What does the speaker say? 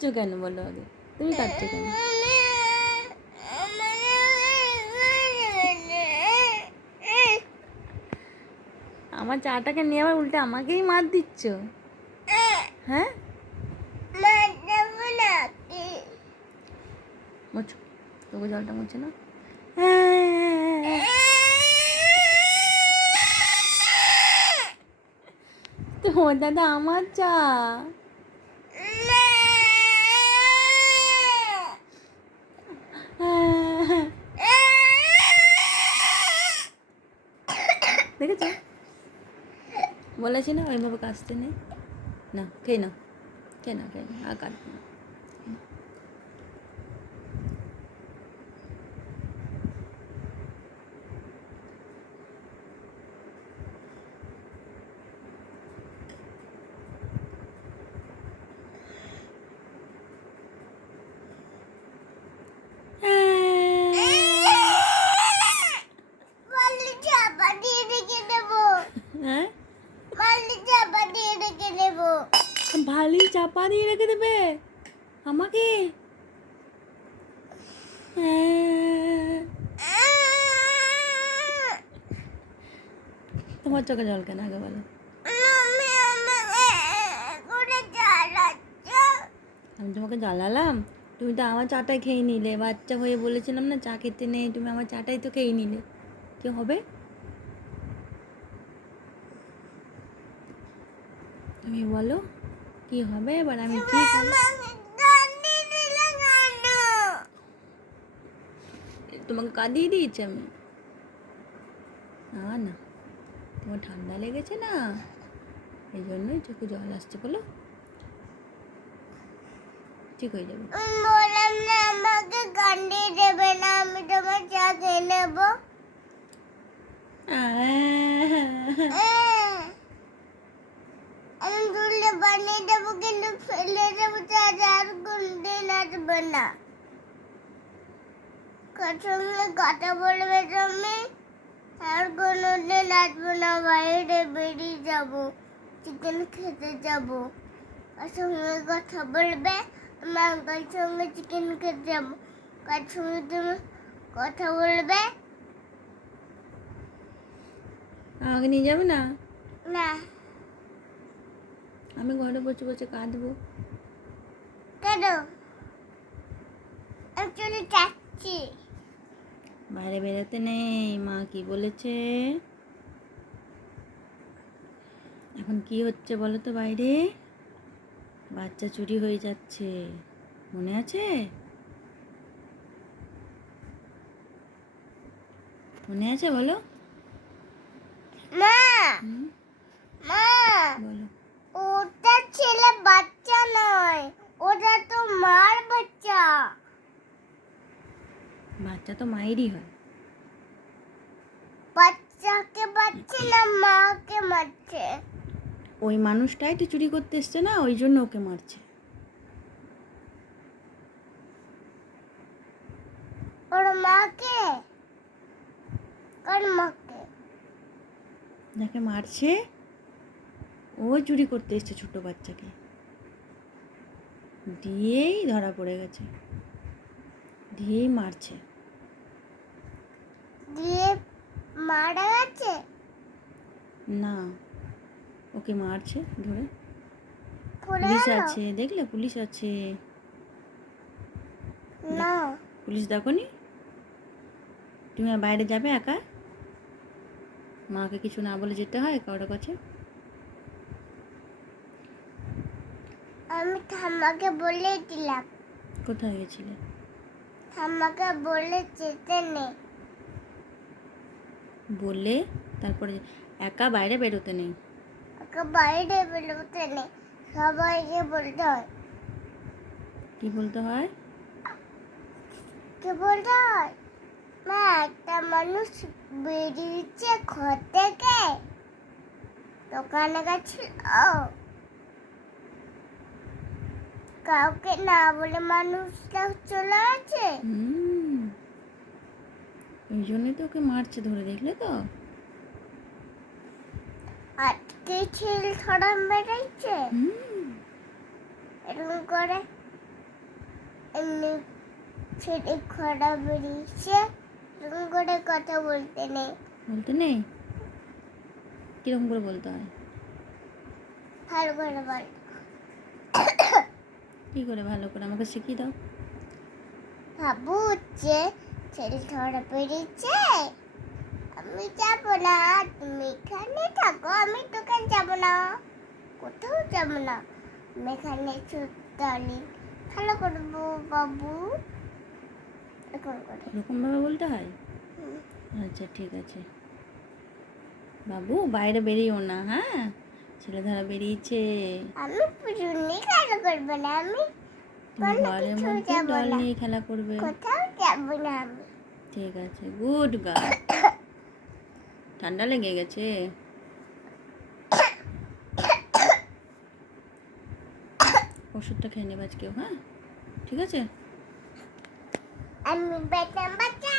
কাঁদছো কেন বলো আগে, তুমি কাঁদছো কেন? আমার চাটাকে নিয়ে আবার উল্টে আমাকেই মার দিচ্ছ, হ্যাঁ? মুছো, তবু জলটা মুছে না। তো দাদা আমার চা। দেখেছ, বলেছি না ওইভাবে কাশতে নেই। না খেয়ে নাও, খেয়ে নাও, খেয়ে নাও, আর কাটবো না। হ্যাঁ, ভালি চাপা দিয়ে রেখে দেবে আমাকে? তোমার চোখে জল কেন আগে বলো? আমি তোমাকে জ্বালালাম? তুমি তো আমার চাটাই খেয়ে নিলে। বাচ্চা হয়ে বলেছিলাম না চা খেতে নেই, তুমি আমার চাটাই তো খেয়ে নিলে। কি হবে? তুমি বলো কি হবে এবার? আমি কি তোমাকে কাঁদিয়ে দিয়েছি আমি? না না, তোমার ঠান্ডা লেগেছে না, এই জন্যই চোখে জল আসছে। বলো, ঠিক হয়ে যাবে। বললাম না আমাকে কাঁদিয়ে দেবে না, আমি তোমার চা খেয়ে নেবো। আমি দুলে বানিয়ে দেবো, কিন্তু ফেলে দেবো, আর কোনদিন আসবে না। সঙ্গে কথা বলবে তুমি, আর কোনোদিন আসবো না। বাইরে বেরিয়ে যাবো, চিকেন খেতে যাবো। কার সঙ্গে কথা বলবে, আমি আঙ্কার সঙ্গে চিকেন খেতে যাবো। কার সঙ্গে তুমি কথা বলবে? আমাকে নিয়ে যাবে না? না, আমি ঘরে বসে বসে কাঁদবো। কেন? আমি চলে যাচ্ছি। বাইরে বেরোতে নেই, মা কি বলেছে? এখন কি হচ্ছে বলো তো বাইরে? বাচ্চা চুরি হয়ে যাচ্ছে, মনে আছে? মনে আছে বলো? মা, মা বলো। ওটা ছেলে বাচ্চা নয়, ওটা তো মার বাচ্চা। বাচ্চা তো মায়েরই হয়। বাচ্চাকে বাচ্চা না, মাকে মারছে। ওই মানুষটাই তো চুরি করতে এসছে না, ওই জন্য ওকে মারছে। ওর মাকে? কার মাকে? যাকে মারছে ও চুরি করতে এসছে ছোট বাচ্চাকে, দিয়েই ধরা পড়ে গেছে, দিয়েই মারছে। দিয়ে মারা গেছে? না, ওকে মারছে ধরে। পুলিশ আছে, দেখলে পুলিশ আছে না? পুলিশ দেখোনি? তুমি আর বাইরে যাবে একা? মাকে কিছু না বলে যেতে হয় কারোর কাছে? আমি ঠাম্মাকে বলে দিলাম। কোথায় গেছিলে? ঠাম্মাকে বলে যেতে নেই। বলে তারপরে একা বাইরে বেরোতে নেই? একা বাইরে বেরোতে নেই, সবাইকে বলতে হয়। কি বলতে হয়? কি বলতে হয়? মা, একটা মানুষ বেরিয়েছে ঘর থেকে, দোকানে গেছিল, কাউকে না বলে মানুষটা চলে আছে। ওই জন্যই তো ওকে মারছে ধরে, দেখলে তো? আজকে ছেলে ছড়া বেড়াইছে এরকম করে। এমনি ছেড়ে খরা বেরিয়েছে, এরকম করে কথা বলতে নেই। বলতে নেই? কিরকম করে বলতে হয়? ভালো করে বল। কি করে ভালো করে আমাকে শিখিয়ে দাও। বাবু হচ্ছে ছেলে খরা বেরিয়েছে, আমি যাবো না, তুমি এখানে থাকো, আমি দোকান যাবো না, কোথাও যাবো না, আমি এখানে সুতালি ভালো করবো বাবু, এরকম করে। এরকম ভাবে বলতে হয়? হুম। আচ্ছা ঠিক আছে। বাবু বাইরে বেরিয়েও না, হ্যাঁ? ছেলে ধরা বেরিয়েছে। আমি পুজুনি খেলা করবো না, আমি তুমি কোনো ঘরের কিছু মধ্যে যাবো ডল না, নিয়ে খেলা করবে। কোথাও যাবো না আমি। ঠিক আছে, গুড গার্ল। ঠান্ডা লেগে গেছে? ওষুধটা খেয়ে নেবে আজকেও, হ্যাঁ? ঠিক আছে। আমি বেতন বাচ্চা।